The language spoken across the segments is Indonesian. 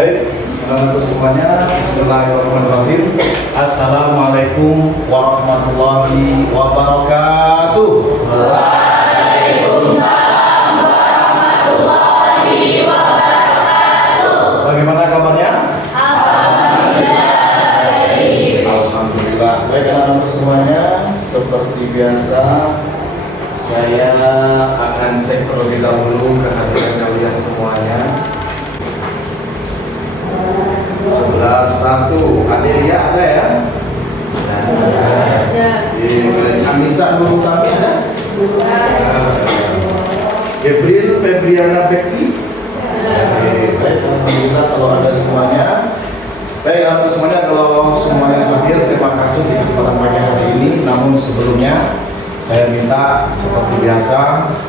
Baik, untuk semuanya, bismillahirrahmanirrahim. Assalamualaikum warahmatullahi wabarakatuh. Waalaikumsalam warahmatullahi wabarakatuh. Bagaimana kabarnya? Alhamdulillah. Baik, untuk semuanya, seperti biasa saya akan cek terlebih dahulu kehadiran kalian semuanya. 11-1 Adelia ada ya? Ada. Anissa dulu kami ada? Gabriel Febriana Bekti? Baik, alhamdulillah kalau ada semuanya. Baik, untuk semuanya, kalau semuanya hadir, terima kasih di kesempatan pagi hari ini. Namun sebelumnya saya minta seperti biasa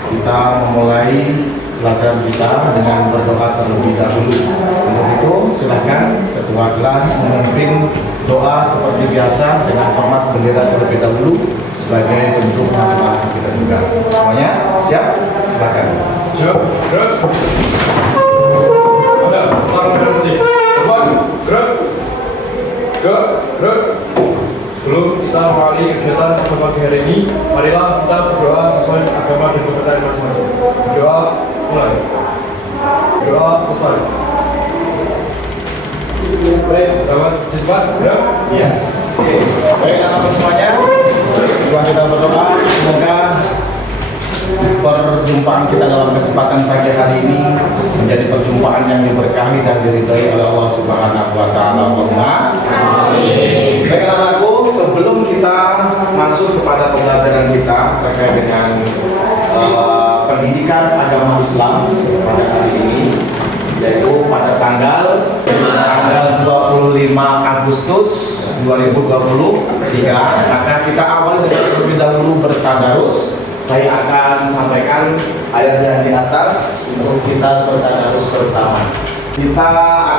kita memulai pelajaran kita dengan berdoa terlebih dahulu. Untuk itu silakan ketua kelas memimpin doa seperti biasa dengan hormat bendera terlebih dahulu sebagai bentuk masing-masing kita juga. Semuanya siap? Silakan. Siap. Gerak. Ada. Selang merah putih. Depan. Gerak. Gerak. Sebelum kita mengawali kegiatan pada pagi hari ini, marilah kita berdoa sesuai agama dan kepercayaan masing-masing. Doa mulai. Doa selesai. Baik, dapat cepat, gerak. Iya. Oke. Baik, anak-anak semuanya, setelah kita berdoa, semoga perjumpaan kita dalam kesempatan pagi hari ini menjadi perjumpaan yang diberkahi dan diridhai oleh Allah Subhanahu wa taala. Amin. Baik, anak-anakku, sebelum kita masuk kepada pembelajaran kita terkait dengan pendidikan agama Islam pada hari ini, yaitu pada tanggal 25 Agustus 2023, maka kita awali dengan terlebih dahulu bertadarus. Saya akan sampaikan ayat yang di atas untuk kita bertadarus bersama. Kita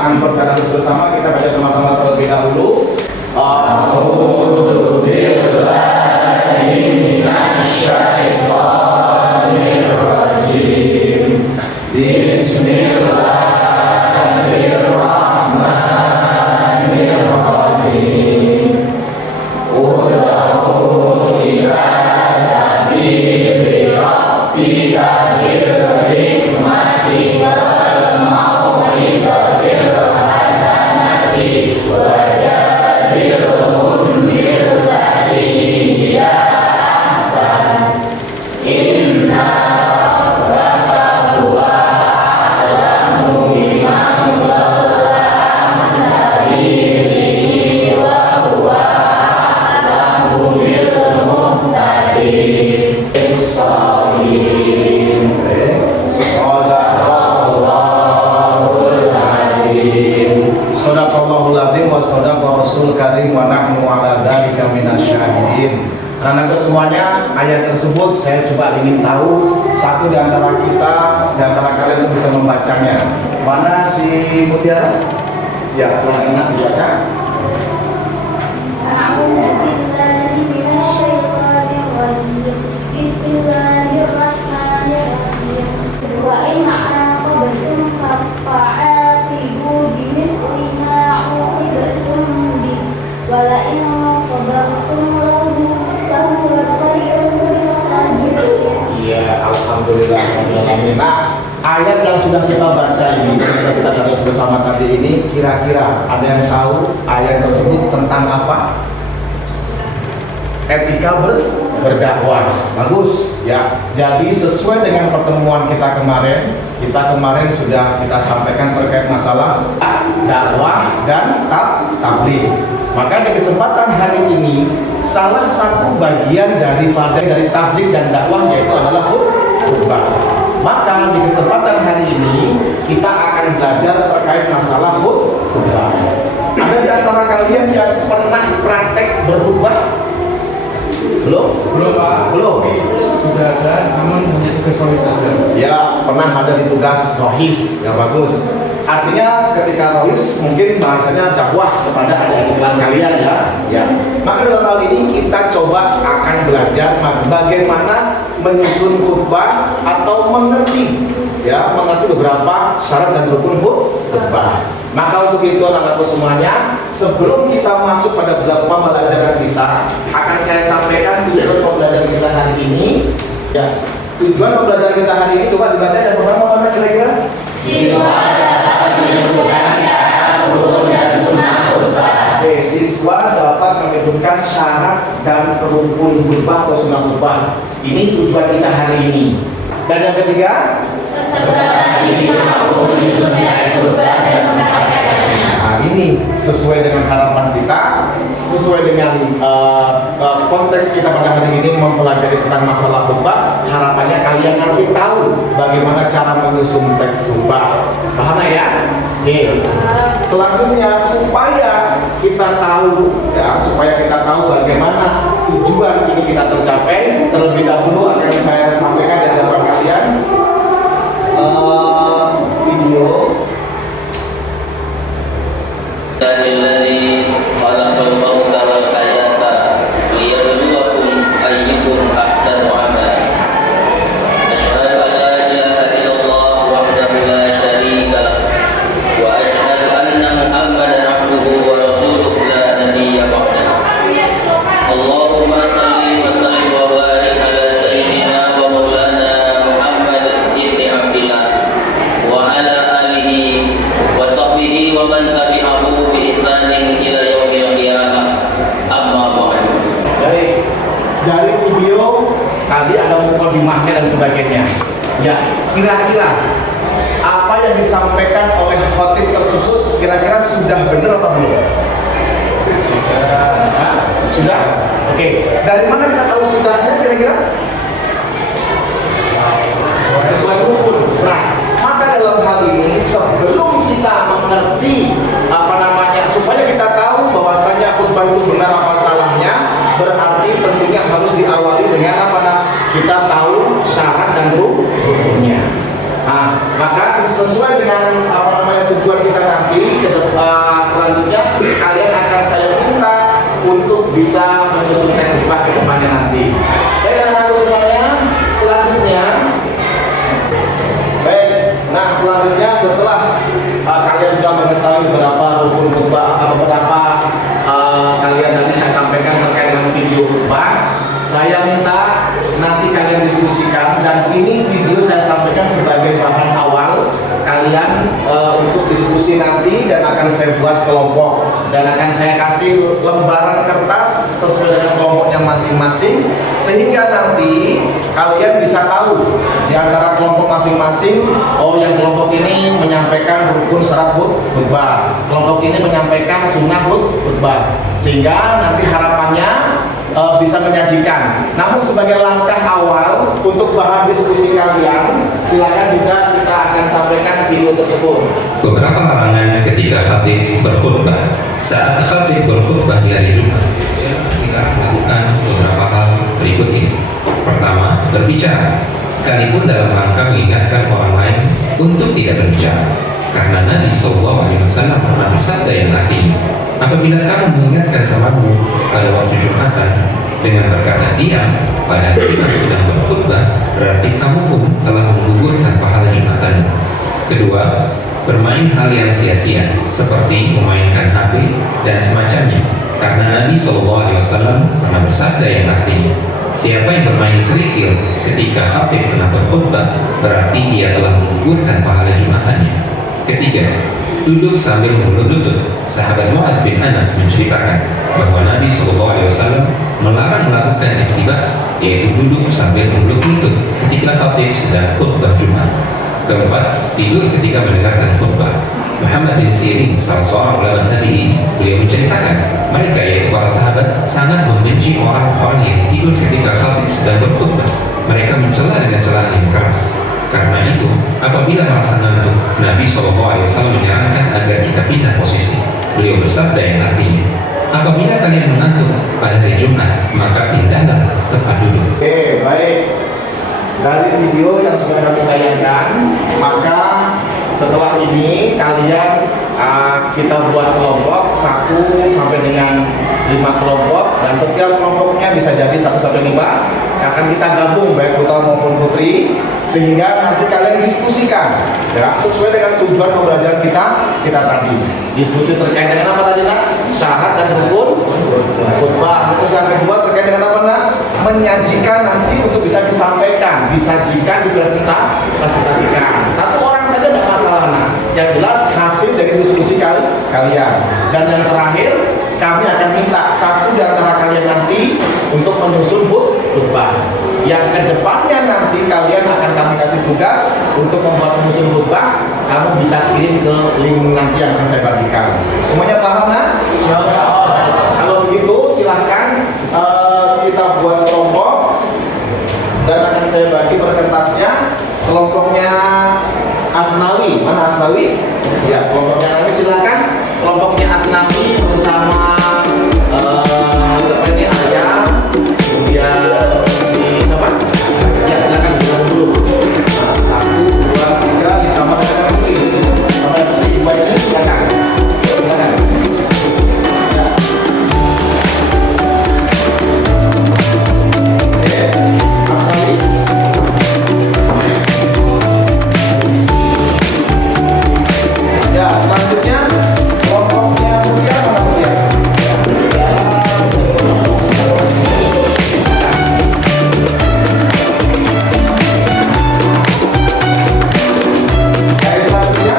akan bertadarus bersama, kita baca sama-sama terlebih dahulu. A'udzu billahi minasyaitonir rajim. Bismillahirrahmanirrahim. Ud'u ila sabili rabbika bil hikmati wal mau'izatil hasanati wajadilhum billati hiya ahsan. Inna rabbaka huwa a'lamu biman dhalla an sabilihi wa huwa a'lamu bil muhtadin. As-salihin. Sadaqallahul azim. Sadaqallahul azim wa sadaqa rasul karim wa nahnu ala dzalika minasyahidin. Karena semuanya ayat tersebut saya coba ingin tahu satu di antara kita, di antara kalian yang bisa membacanya. Mana si Mutiara? Ya, selamat enak dibaca. A'udzu billahi minasyaitonir rajim. Bismillahirrahmanirrahim. Wa in 'aqabtum fa'aqibu bimithli ma 'uqibtum bih wa la in sabartum lahu khairun lis-sabirin. Iya, alhamdulillah. Nah, ayat yang sudah kita baca ini, sudah kita cari bersama tadi ini, kira-kira ada yang tahu ayat tersebut tentang apa? Etika berdakwah. Bagus ya. Jadi sesuai dengan pertemuan kita kemarin sudah kita sampaikan terkait masalah dakwah dan tabligh. Maka di kesempatan hari ini salah satu bagian dari tabligh dan dakwah yaitu adalah khutbah. Maka di kesempatan hari ini kita akan belajar terkait masalah khutbah. Ada di antara kalian yang pernah praktek berkhutbah? Belum Pak? Belum. Sudah ada, namun hanya tugas rohis saja. Ya, pernah ada di tugas rohis, ya bagus. Artinya ketika rohis mungkin bahasanya dakwah kepada adik-adik kelas kalian ya. Ya. Maka dalam hal ini kita coba akan belajar bagaimana menyusun khutbah atau mengerti beberapa syarat dan rukun khutbah. Maka untuk itu anak-anakku semuanya, sebelum kita masuk pada pembelajaran kita, akan saya sampaikan tujuan pembelajaran kita hari ini. Ya, tujuan pembelajaran kita hari ini coba dibaca yang pertama mana kira-kira? Siswa dapat menentukan syarat rukun dan sunnah khutbah. Oke, siswa dapat menentukan syarat dan rukun khutbah atau sunnah khutbah. Ini tujuan kita hari ini. Dan yang ketiga, Peserta didik mampu menyusun khutbah dan mempraktikkannya. nah ini sesuai dengan harapan kita, sesuai dengan konteks kita pada hari ini mempelajari tentang masalah khutbah. Harapannya kalian nanti tahu bagaimana cara menyusun teks khutbah. Paham ya? Oke. Selanjutnya supaya kita tahu bagaimana tujuan ini kita tercapai, terlebih dahulu akan saya sampaikan di hadapan kalian video. الذي خلق الموت والحياة ليبلوكم أيكم أحسن عملا أشهد أن لا إله إلا الله وحده لا شريك له وأشهد أن محمدا عبده ورسوله لا نبي بعده اللهم صل وسلم وبارك على سيدنا ومولانا محمد بن عبد الله وعلى آله وصحبه ومن تبعه بإحسان إلى يوم القيامة أما بعد. Dari video tadi ada mukadimahnya dan sebagainya. Ya, kira-kira apa yang disampaikan oleh khotib tersebut kira-kira sudah benar atau belum? Sudah? Oke. Dari mana kita tahu sudahnya kira-kira? Sesuai rukun. Nah, maka dalam hal ini sebelum kita mengerti supaya kita tahu bahwasanya khutbah itu benar apa salahnya, berarti tentunya harus diawali dengan kita tahu syarat dan rukunnya. Nah, maka sesuai dengan tujuan kita nanti selanjutnya kalian akan saya minta untuk bisa menyusun khutbah ke depannya nanti. Baik anak-anakku semuanya, selanjutnya setelah kalian sudah mengetahui beberapa rukun khutbah atau beberapa kalian tadi saya sampaikan terkait dengan video khutbah, saya minta nanti kalian diskusikan, dan ini video saya sampaikan sebagai bahan awal kalian untuk diskusi nanti, dan akan saya buat kelompok dan akan saya kasih lembaran kertas sesuai dengan kelompoknya masing-masing, sehingga nanti kalian bisa tahu di antara kelompok masing-masing, oh yang kelompok ini menyampaikan rukun syarat khutbah, kelompok ini menyampaikan sunnah khutbah, sehingga nanti harapannya bisa menyajikan. Namun sebagai langkah awal untuk bahan diskusi kalian, silakan juga kita akan sampaikan video tersebut. Beberapa halangan ketika khatib berkhutbah. Saat khatib berkhutbah di hari Jumat, kita lakukan beberapa hal berikut ini. Pertama, berbicara, sekalipun dalam rangka mengingatkan orang lain untuk tidak berbicara. Karena Nabi SAW pernah bersabda yang artinya, apabila kamu mengingatkan temanmu pada waktu Jumatan dengan berkata diam pada imam sedang berkhutbah, berarti kamu pun telah menggugurkan pahala Jumatanmu. Kedua, bermain hal yang sia-sia seperti memainkan HP dan semacamnya. Karena Nabi SAW pernah bersabda yang artinya, siapa yang bermain kerikil ketika khatib tengah berkhutbah, berarti dia telah menggugurkan pahala Jumatannya. Ketiga, duduk sambil mengelus lutut. Sahabat Mu'adz bin Anas menceritakan bahwa Nabi SAW melarang melakukan ikhtibah, yaitu duduk sambil mengelus lutut ketika khatib sedang khutbah Jumat. Keempat, tidur ketika mendengarkan khutbah. Muhammad bin Sirin, salah seorang ulama tabi'in, beliau menceritakan mereka, yaitu para sahabat, sangat membenci orang-orang yang tidur ketika khatib sedang berkhutbah. Mereka mencela dengan celaan yang keras. Karena itu, apabila merasa ngantuk, Nabi SAW menyarankan agar kita pindah posisi. Beliau bersabda yang artinya, apabila kalian mengantuk pada hari Jumat, maka pindahlah tempat duduk. Oke, baik. Dari video yang sudah kami tayangkan, maka setelah ini kalian kita buat kelompok 1 sampai dengan 5 kelompok, dan setiap kelompoknya bisa jadi 1 sampai 5. Akan kita gabung baik putra maupun putri, sehingga nanti kalian diskusikan ya sesuai dengan tujuan pembelajaran kita tadi. Diskusi terkait dengan apa tadi nak? Syarat dan rukun khutbah. Terus yang kedua terkait dengan apa nak? Menyajikan nanti untuk bisa disampaikan, disajikan, dipresentasikan. Satu orang saja tidak masalah nak. Yang jelas hasil dari diskusi kalian. Dan yang terakhir kami akan minta satu di antara kalian nanti untuk menyusun khutbah. Yang kedepannya nanti kalian akan kami kasih tugas untuk membuat menyusun khutbah. Kamu bisa kirim ke link nanti yang akan saya bagikan. Semuanya paham nak? Kalau begitu silahkan kita buat kelompok dan akan saya bagi per kertasnya. Kelompoknya Asnawi, mana Asnawi? Ya, kelompoknya Asnawi silahkan. Kelompoknya Asnawi bersama seperti ayah, kemudian si siapa? Ya silahkan dulu. Nah, 1, 2, 3 disama dengan Putri. Sama Putri dua ini silahkan. Silahkan. Ya. Oke, Asnawi. Ya, selanjutnya kelompoknya Mulia mana Mulia? Dari selanjutnya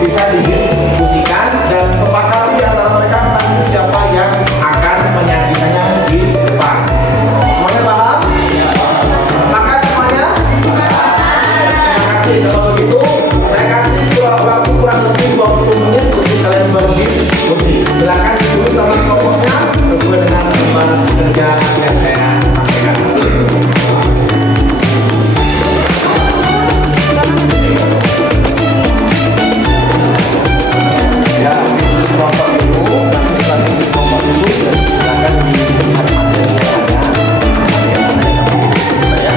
bisa didiskusikan dan sepakati di antara mereka nanti siapa yang akan menyajikannya di depan. Semuanya paham? Maka semuanya? Terima kasih. Kalau begitu, saya kasih waktu kurang lebih 20 menit untuk kalian berdiskusi. Silakan dulu sama kelompoknya sesuai dengan beban kerja yang saya sampaikan. Ya, kelompok itu nanti setelah di kelompok itu silakan dilihat materi yang ada.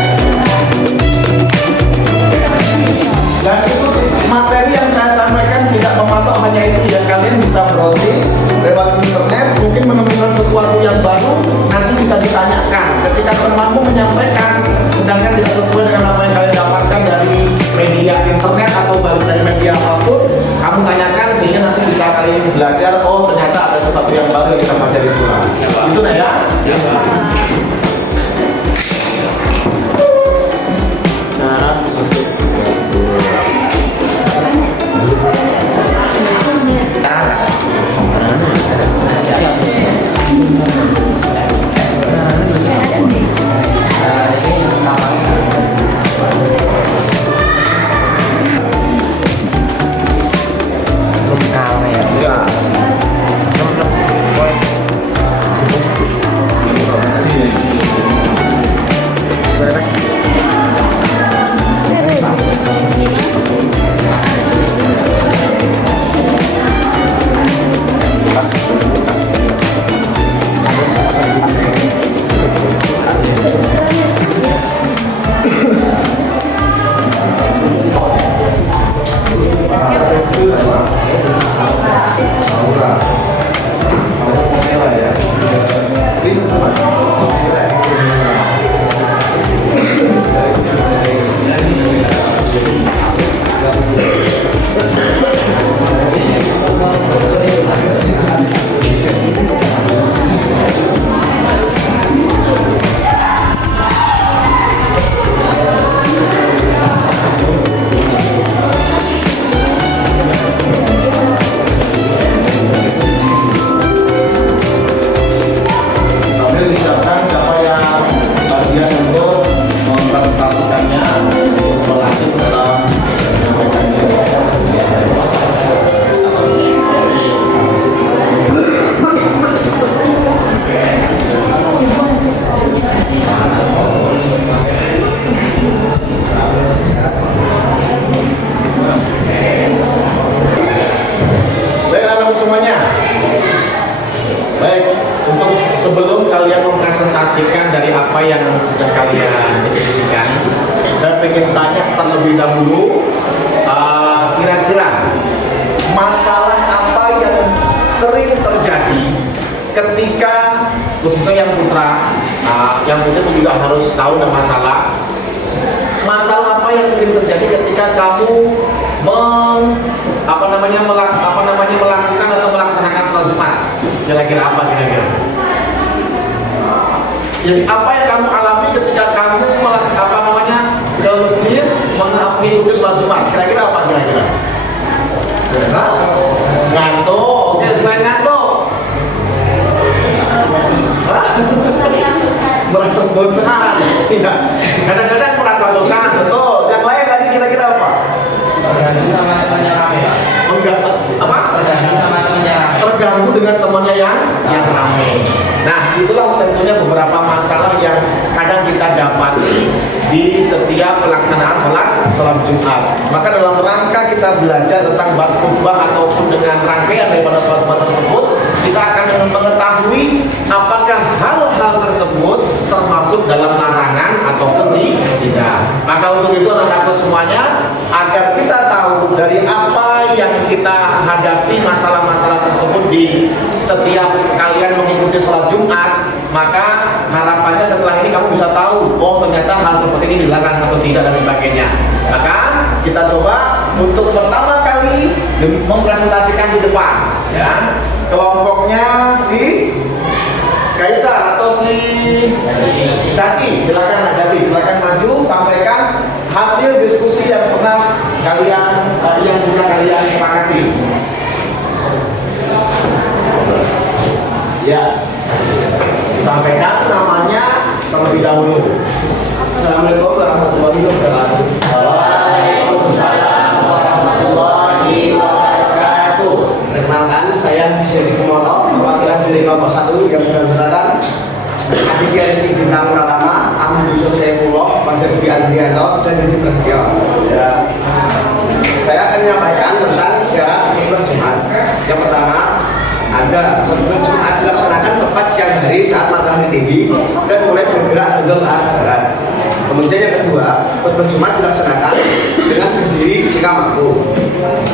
Dan itu materi yang saya sampaikan tidak mematok hanya itu ya, kalian bisa browsing lewat internet, mungkin menemukan sesuatu yang baru, nanti bisa ditanyakan. Ketika temanmu menyampaikan sedangkan tidak sesuai dengan apa yang kalian dapatkan dari media internet atau baru dari media apapun, kamu tanyakan sehingga nanti bisa kalian belajar, oh ternyata ada sesuatu yang baru yang kita pelajari pula. Itu nah ya? merepresentasikan dari apa yang sudah kalian diskusikan. Saya ingin tanya terlebih dahulu, kira-kira masalah apa yang sering terjadi ketika khususnya yang putra, yang putri itu juga harus tahu dan masalah apa yang sering terjadi ketika kamu melakukan atau melaksanakan sholat Jumat. Kira-kira apa kira-kira? Jadi apa yang kamu alami ketika kamu ke masjid mengikuti sholat Jumat? Kira-kira apa kira-kira? Ngantuk. Oke, selain ngantuk, merasa bosan. Iya. Kadang-kadang merasa bosan, betul. Yang lain lagi kira-kira apa? Terganggu sama temannya rame, Pak. Enggak apa? Terganggu sama temannya rame. Terganggu dengan temannya yang ramai. Nah, itulah tentunya beberapa masalah yang kadang kita dapati di setiap pelaksanaan sholat Jumat. Maka dalam rangka kita belajar tentang bab khutbah ataupun dengan rangkaian daripada sholat Jumat tersebut, kita akan mengetahui apakah hal-hal tersebut termasuk dalam larangan ataupun tidak. Maka untuk itu anak-anakku semuanya, agar kita tahu dari apa yang kita hadapi masalah-masalah tersebut di setiap kalian mengikuti sholat Jumat, maka harapannya setelah ini kamu bisa tahu, oh ternyata hal seperti ini dilarang atau tidak dan sebagainya. Maka kita coba untuk pertama kali mempresentasikan di depan, ya, kelompoknya si Kaisar atau si Jati. Silakan Nak Jati, silakan maju, sampaikan hasil diskusi yang pernah yang sudah kalian sepakati. Ya, sampaikan namanya terlebih dahulu. Assalamualaikum warahmatullahi wabarakatuh. Waalaikumsalam warahmatullahi wabarakatuh. Perkenalkan, saya Seri Kumoro, perwakilan dari kelompok 1 yang bersangkutan Aditya Rizky Bintang Pratama, Ahmad Yusuf Saifullah, Fajar Dwi Andrianto, dan Didi Prasetyo. Ya. Saya akan menyampaikan tentang syarat khutbah Jumat. Yang pertama, ada khutbah Jumat dilaksanakan tepat siang hari saat matahari tinggi dan mulai bergerak sebelum ke arah barat. Kemudian yang kedua, khutbah Jumat dilaksanakan dengan berdiri jika mampu.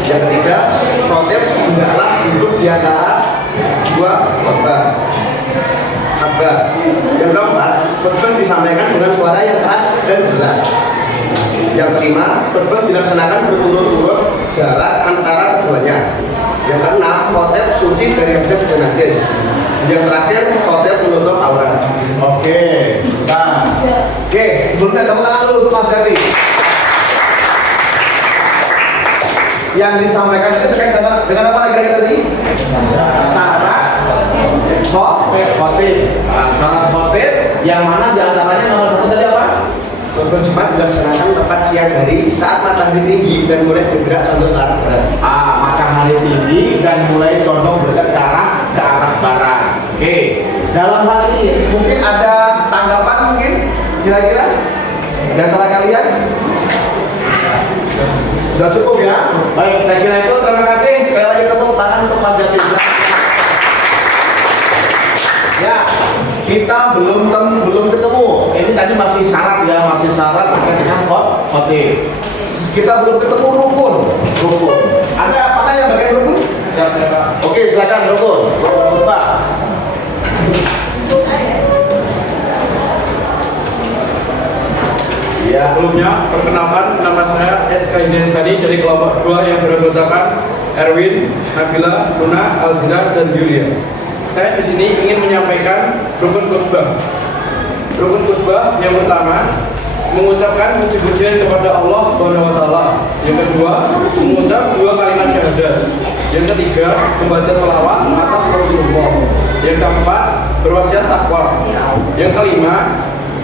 Yang ketiga, khotib hendaklah duduk di antara dua khotbah. Yang keempat, khutbah disampaikan dengan suara yang keras dan jelas. Yang kelima, khutbah dilaksanakan berturut-turut jarak antara keduanya. Yang keenam, khotib suci dari hadas dan najis. Yang terakhir, khotib menutup aurat. Oke, nah, oke, sebelumnya tepuk tangan dulu untuk Mas Jati. Yang disampaikan itu terkait dengan apa lagi tadi? Syarat khotib. Syarat khotib yang mana diantaranya nomor 1 tadi apa? Khutbah Jumat dilaksanakan tepat siang hari saat matahari tinggi dan mulai bergerak condong ke arah barat. Matahari tinggi dan mulai condong bergerak ke arah barat. Oke, dalam hal ini mungkin ada tanggapan mungkin kira-kira di antara kalian? Sudah cukup ya? Baik, saya kira itu. Terima kasih. Sekali lagi tepuk tangan untuk Mas Jati. Ya, kita belum ketemu. Ini tadi masih syarat ya, masih syarat terkait dengan khotib. Kita belum ketemu rukun. Ada apakah yang bagian rukun? Oke, silakan rukun. Pak. Ya, sebelumnya perkenalkan, nama saya SK Indiansani dari kelompok 2 yang beranggotakan Erwin, Nabila, Luna, Alzira, dan Yulia. Saya di sini ingin menyampaikan rukun khutbah. Rukun khutbah yang pertama, mengucapkan puji-pujian kepada Allah Subhanahu wa taala. Yang kedua, mengucap 2 kalimat syahadat. Yang ketiga, membaca sholawat atas Rasulullah. Yang keempat, berwasiat takwa. Yang kelima,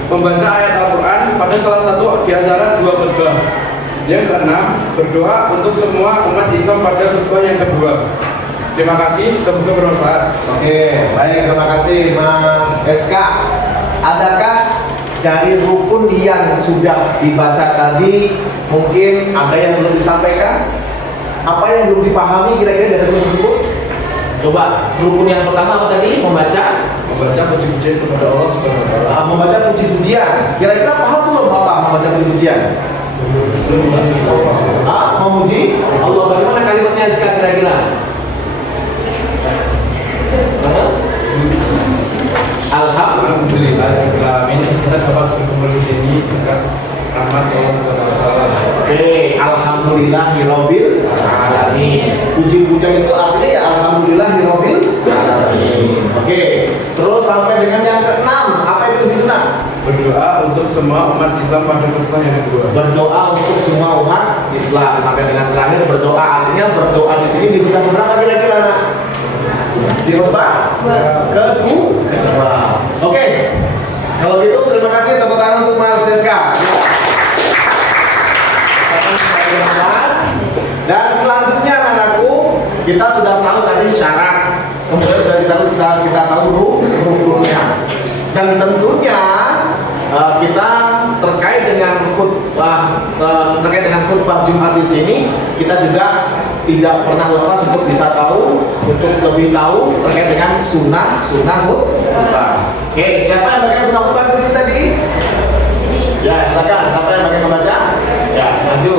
membaca ayat Al-Quran pada salah satu di antara 2 khutbah. Yang keenam, berdoa untuk semua umat Islam pada khutbah yang kedua. Terima kasih, semoga bermanfaat. Oke, baik, terima kasih Mas SK. Adakah dari rukun yang sudah dibaca tadi mungkin ada yang belum disampaikan? Apa yang belum dipahami kira-kira dari rukun tersebut? Coba, rukun yang pertama apa tadi? Membaca membaca puji-pujian kepada Allah Subhanahu wa taala. Membaca puji-pujian. Kira-kira paham belum Bapak membaca puji-pujian? Memuji Allah. Bagaimana kalimatnya sekarang kira-kira? Alhamdulillah kita dapat berkumpul di sini berkat rahmat Allah Subhanahu wa taala. Oke, alhamdulillahirabbil alamin. Puji-pujian itu artinya ya alhamdulillahirabbil alamin. Oke, terus sampai dengan yang keenam, apa itu di situ nak? Berdoa untuk semua umat Islam pada khutbah yang kedua. Berdoa untuk semua umat Islam sampai dengan terakhir berdoa, artinya berdoa di sini di khutbah berapa kira-kira nak? Di khutbah kedua. Oke, kalau gitu terima kasih, tepuk tangan untuk Mas Seska. Dan selanjutnya anak-anakku, kita sudah tahu tadi syarat, kemudian sudah kita tahu rukunnya, dan tentunya kita terkait dengan khutbah Jumat di sini, kita juga tidak pernah lepas untuk bisa tahu, untuk lebih tahu terkait dengan sunnah khutbah. Oke, siapa yang bagian sunnah khutbah di sini tadi? Ya, silakan. Siapa yang bagian membaca? Ya, maju.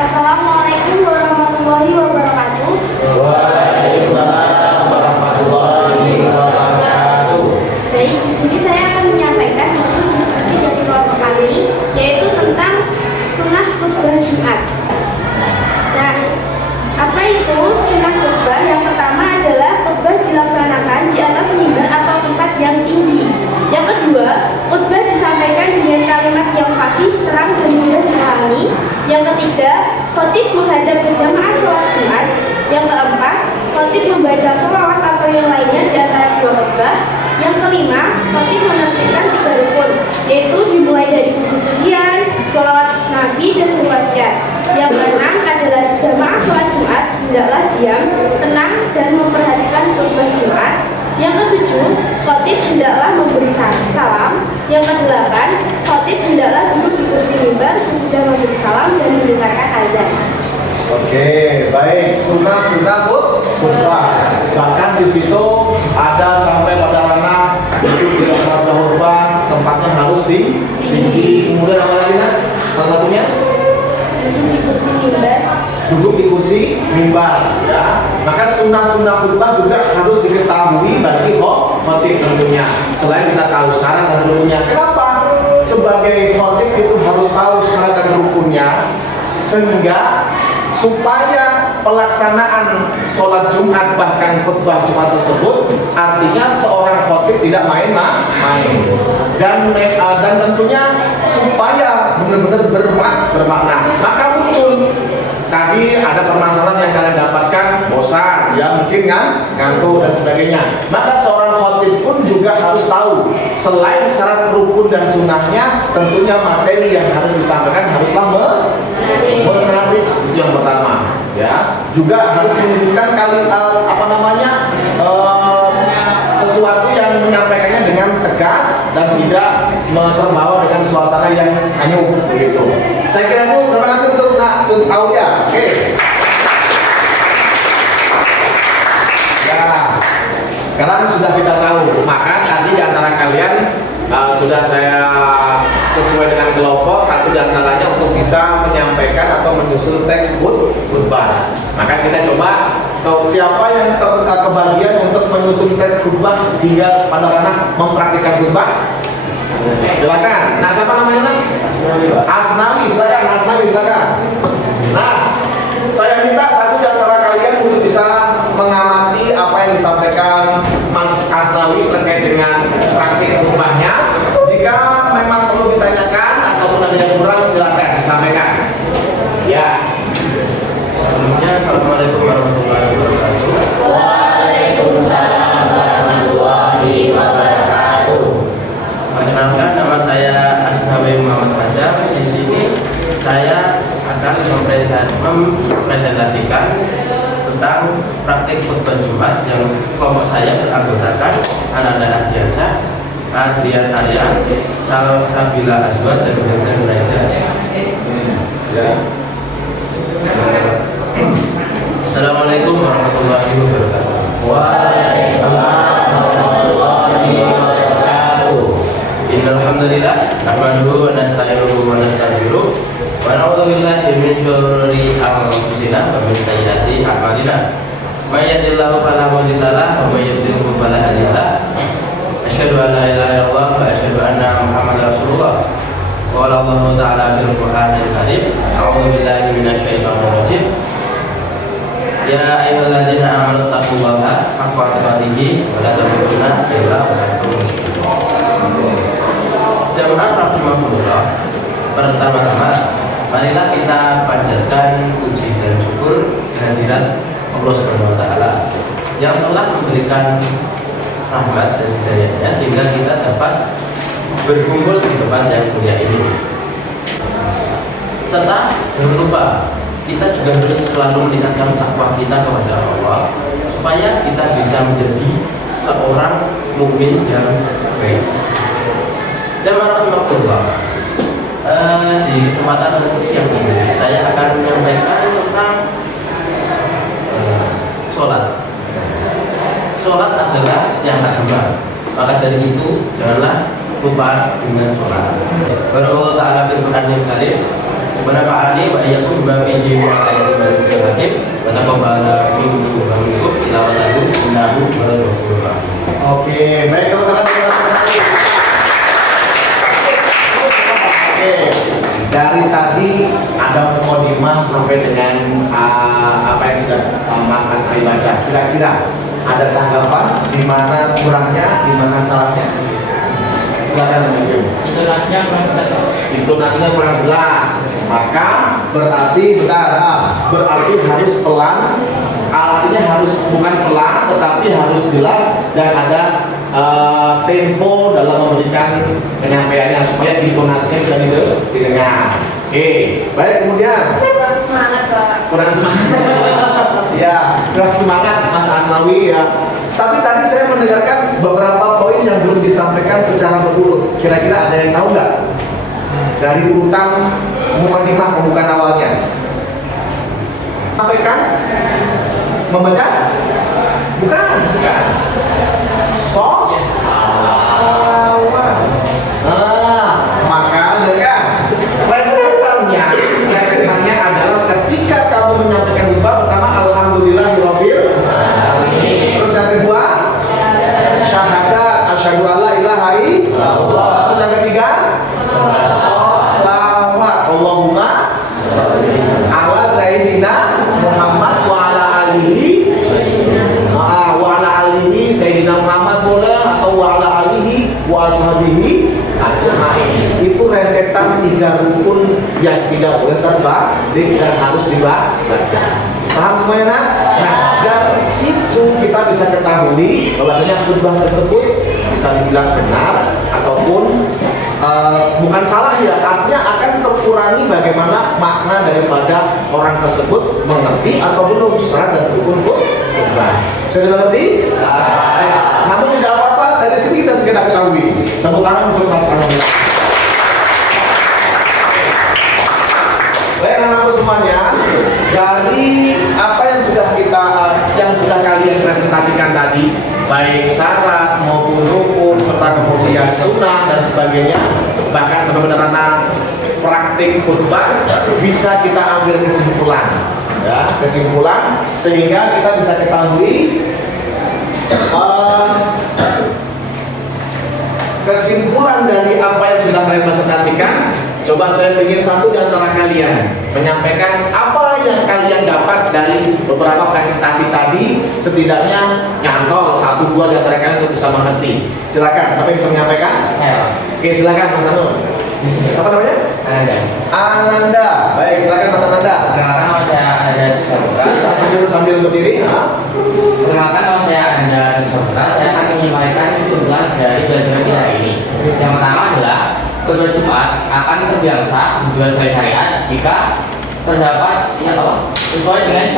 Assalamualaikum warahmatullahi wabarakatuh. Waalaikumsalam warahmatullahi wabarakatuh. Baik, di sini saya akan menyampaikan hasil diskusi dari kelompok kami, yaitu tentang sunnah khutbah Jumat. Nah, apa itu sunnah khutbah? Yang pertama adalah khutbah dilaksanakan di atas mimbar atau tempat yang tinggi. Yang kedua, khutbah disampaikan dengan kalimat yang fasih, terang dan mudah dipahami. Yang ketiga, khotib menghadap ke jamaah sholat Jumat. Yang keempat, khotib membaca sholawat atau yang lainnya di antara dua khutbah. Yang kelima, khotib menertibkan 3 rukun, yaitu dimulai dari puji-pujian, sholawat Nabi dan berwasiat. Yang keenam adalah jamaah sholat Jumat hendaklah diam, tenang dan memperhatikan khutbah Jumat. Yang ketujuh, khotib hendaklah memberi salam. Yang kedelapan, khotib hendaklah duduk di kursi mimbar sesudah memberi salam dan mendengarkan azan. Oke, baik. Sunnah khutbah. Bahkan di situ ada sampai pada ranah duduk di tempat khutbah, tempatnya harus tinggi. Kemudian apa lagi nak? Salah satunya? Duduk di kursi mimbar. Duduk di kursi mimbar, ya. Maka sunnah khutbah juga harus diketahui bagi khotib tentunya. Selain kita tahu syarat dan rukunnya, kenapa? Sebagai khotib itu harus tahu syarat dan rukunnya, sehingga supaya pelaksanaan sholat Jumat bahkan khutbah Jumat tersebut, artinya seorang khotib tidak main-main, dan tentunya supaya benar-benar bermakna. Maka muncul tadi ada permasalahan yang kalian dapatkan, bosan, ya mungkin ngantuk dan sebagainya. Maka seorang khotib pun juga harus tahu selain syarat rukun dan sunnahnya, tentunya materi yang harus disampaikan haruslah menarik. Itu yang pertama, ya. Juga harus menunjukkan sesuatu yang menyampaikannya dengan tegas dan tidak terbawa dengan suasana yang sanyuk begitu. Saya kira itu. Terima kasih untuk Nak Aulia. Oke. Ya, sekarang sudah kita tahu. Maka tadi di antara kalian sudah saya sesuai dengan kelompok, satu di antaranya untuk bisa menyampaikan atau menyusun teks khutbah. Maka kita coba, siapa yang kebagian untuk menyusun teks khutbah hingga pada ranah mempraktikkan khutbah? Silakan. Nah, siapa namanya nak? Asnawi, silakan. Nah, saya minta satu di antara kalian untuk bisa mengamati apa yang disampaikan Mas Asnawi terkait dengan praktik khutbahnya. Jika memang perlu ditanyakan ataupun ada yang kurang, silakan disampaikan. Ya. Sebelumnya, Assalamualaikum warahmatullahi wabarakatuh. Waalaikumsalam warahmatullahi wabarakatuh. Perkenalkan, nama saya Asnawi Muhammad Adam. Di sini saya akan mempresentasikan tentang praktik khutbah Jumat yang kelompok saya beranggotakan Ananda Ardiansyah, Adrian Arya, Salsabila Azwar dan Raida. Ya. billahi min syururi anfusina wa min sayyiati a'malina. May yahdihillahu fala mudilla lahu wa may yudlil fala hadiya lahu. Asyhadu an la ilaha illallah wa asyhadu anna Muhammadar Rasulullah. Qala Allah Ta'ala fil Qur'anil Karim, a'udzu billahi minasyaitonir rajim. Ya ayyuhalladzina amanu taqullaha haqqa tuqatih wa la tamutunna illa wa antum muslimun. Jamaah rahimahullah, pertama-tama marilah kita panjatkan puji dan syukur kehadirat Allah Subhanahu wa taala yang telah memberikan rahmat dan hidayahnya sehingga kita dapat berkumpul di tempat yang mulia ini. Serta jangan lupa kita juga harus selalu meningkatkan takwa kita kepada Allah supaya kita bisa menjadi seorang mukmin yang baik. Jamaah rahimahullah, di kesempatan siang ini saya akan menyampaikan tentang sholat. Sholat adalah yang agama, maka dari itu janganlah lupa dengan sholat. Barakallahu ta'ala fil Qur'anil Karim wa nafa'ani wa iyyakum bima fihi wa ayatin wa dzikril hakim wa taqabbala minni wa minkum tilawatahu innahu huwal ghafurur rahim. Oke, baik teman-teman, terima kasih. Oke, dari tadi ada mukadimah sampai dengan apa yang sudah Mas Asri baca. Kira-kira ada tanggapan di mana kurangnya, di mana salahnya? Silakan menunjuk. Intonasinya kurang jelas. Intonasinya kurang jelas, maka berarti berarti harus pelan. Artinya harus bukan pelan, tetapi harus jelas dan ada tempo dalam memberikan penyampaiannya supaya intonasinya bisa didengar. Oke, baik, kemudian Kurang semangat, Pak. kurang semangat. Ya, kurang semangat Mas Asnawi ya. Tapi tadi saya mendengarkan beberapa poin yang belum disampaikan secara berurut. Kira-kira ada yang tahu nggak dari urutan mukadimah pembukaan awalnya? Sampaikan membaca? Bukan. Sholawat. Maka dengar. Rentetannya adalah ketika kamu menyampaikan khutbah pertama alhamdulillahirabbil alamin. Terus yang kedua syahadat asyhadu alla ilaha illallah. Terus yang ketiga sholawat Allahumma ala sayyidina Muhammad wa ala alihi sayyidina Muhammad boleh atau wa ala alihi wa ashabihi ajma'in. Itu rentetan 3 rukun yang tidak boleh terbalik dan harus dibaca. Paham semuanya nak? Nah, dari situ kita bisa ketahui bahwasanya khutbah tersebut bisa dibilang benar ataupun bukan salah ya, artinya akan terkurangi bagaimana makna daripada orang tersebut mengerti atau belum syarat dan rukun khutbah. Sudah dimengerti? Namun tidak apa-apa, dari sini kita ketahui. Tepuk tangan untuk Mas Anwar. Baik anak-anakku semuanya, dari apa yang sudah kalian presentasikan tadi, baik syarat maupun rukun serta kemudian sunnah dan sebagainya, bahkan sebenarnya praktik khutbah bisa kita ambil kesimpulan, ya, sehingga kita bisa ketahui kesimpulan dari apa yang sudah kalian presentasikan. Coba saya ingin satu di antara kalian menyampaikan apa yang kalian dapat dari beberapa presentasi tadi, setidaknya nyantol 1-2 di antara kalian untuk bisa mengerti. Silakan, siapa yang bisa menyampaikan? Oke, silakan Mas Anu. Siapa namanya? Ananda. Baik, silakan Mas Ananda. Perkenalkan nama saya Ananda Saputra. Sambil berdiri. Perkenalkan nama saya Ananda Saputra. Saya akan menyampaikan kesimpulan dari pelajaran kita ini. Yang pertama adalah khutbah Jumat akan terbiasa tujuan syariat jika terdapat sesuai dengan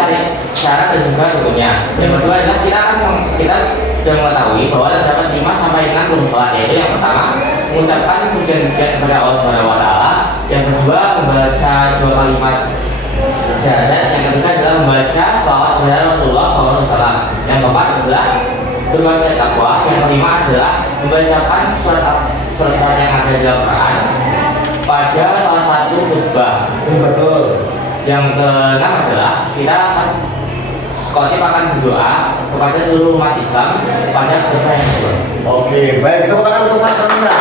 syarat dan juga rukunnya. Yang kedua adalah kita sudah mengetahui bahwa terdapat 5 sampai 6 rukun sholat, yaitu yang pertama mengucapkan pujian-pujian kepada Allah Subhanahu wa taala, yang kedua membaca 2 kalimat syahadat, yang ketiga adalah membaca shalawat kepada Rasulullah SAW, yang keempat adalah berwasiat takwa, yang kelima adalah membacakan surat-surat yang ada di Al-Quran pada salah satu khutbah. Betul. Yang keenam adalah kita akan khotib akan berdoa kepada seluruh umat Islam pada khutbah yang kedua. Oke, baik. Tepuk tangan untuk Mas Randa.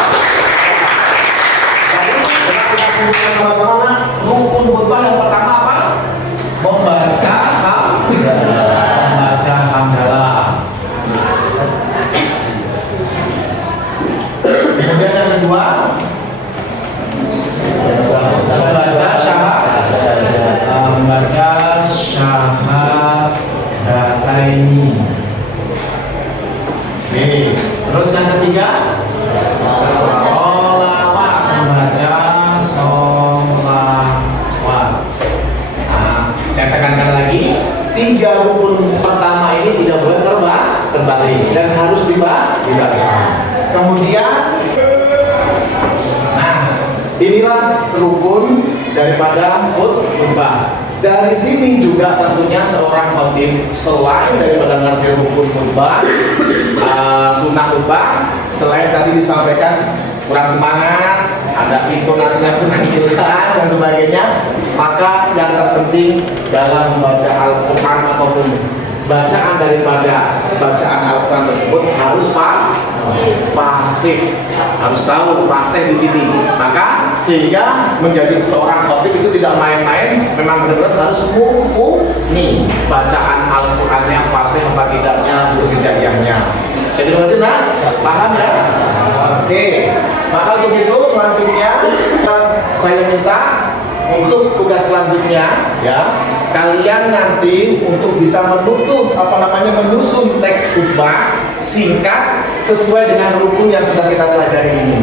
Tadi kita sebutkan sama-sama rukun khutbah yang pertama apa? Membaca hamdalah. Kemudian yang kedua membaca syahadataini. Oke, terus yang ketiga sholawat, membaca sholawat. Nah, saya tekankan lagi, 3 rukun pertama ini tidak boleh terbalik dan harus dibaca. Kemudian, nah inilah rukun daripada khutbah. Dari sini juga tentunya seorang khotib selain daripada ngerti rukun khutbah, sunnah khutbah, selain tadi disampaikan kurang semangat, ada intonasinya kurang jelas dan sebagainya, maka yang terpenting dalam membaca Al-Quran ataupun bacaan daripada bacaan Al-Quran tersebut harus fasih, harus tahu fasih di sini. Maka sehingga menjadi seorang khotib itu tidak main-main, memang benar-benar harus mumpuni bacaan Al-Qurannya, fasih apa tidaknya, berhijaiyahnya. Jadi mengerti nah? Paham ya? Oke. Maka untuk itu selanjutnya saya minta untuk tugas selanjutnya ya, kalian nanti untuk bisa menyusun teks khutbah singkat sesuai dengan rukun yang sudah kita pelajari ini.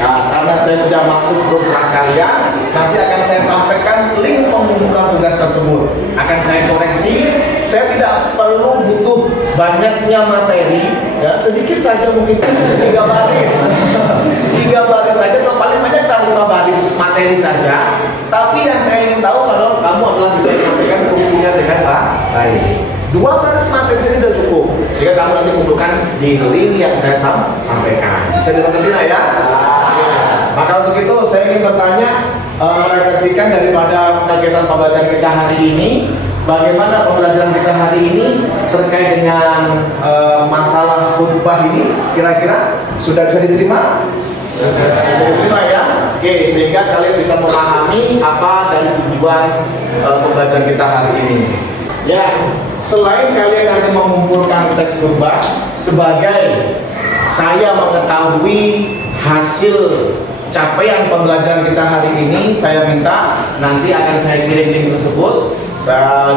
Nah, karena saya sudah masuk grup kelas kalian, nanti akan saya sampaikan link pengumpulan tugas tersebut. Akan saya koreksi, saya tidak perlu butuh banyaknya materi, ya sedikit saja mungkin 3 baris, 3 baris saja atau paling banyak 5 baris materi saja. Tapi yang saya ingin tahu kalau kamu adalah bisa menyampaikan rukunnya dengan baik. 2 baris materi saja sudah cukup, sehingga kamu nanti kumpulkan di link yang saya sampaikan. Bisa dimengerti ya? Maka untuk itu saya ingin bertanya, merefleksikan daripada kegiatan pembelajaran kita hari ini, bagaimana pembelajaran kita hari ini terkait dengan masalah khutbah ini, kira-kira sudah bisa diterima? Sudah diterima ya? Oke, sehingga kalian bisa memahami apa dari tujuan pembelajaran kita hari ini. Ya, selain kalian nanti mengumpulkan teks khutbah, sebagai saya mengetahui hasil capaian pembelajaran kita hari ini, saya minta nanti akan saya kirim link tersebut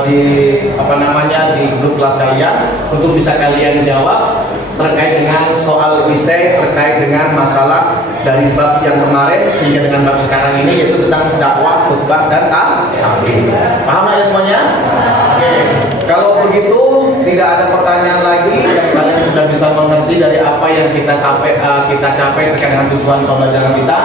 di di grup kelas kalian untuk bisa kalian jawab terkait dengan soal esai terkait dengan masalah dari bab yang kemarin sehingga dengan bab sekarang ini, yaitu tentang dakwah, khutbah dan tabligh. Paham ya semuanya? Oke. Kalau begitu tidak ada pertanyaan lagi dan kalian sudah bisa mengerti dari apa yang kita capai terkait dengan tujuan pembelajaran kita,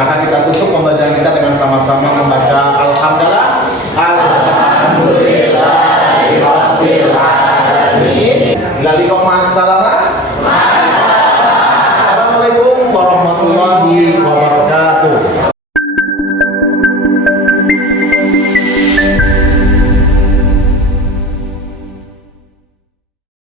maka kita tutup pembelajaran kita dengan sama-sama membaca Alhamdulillah. Alhamdulillahirabbil alamin. Assalamualaikum.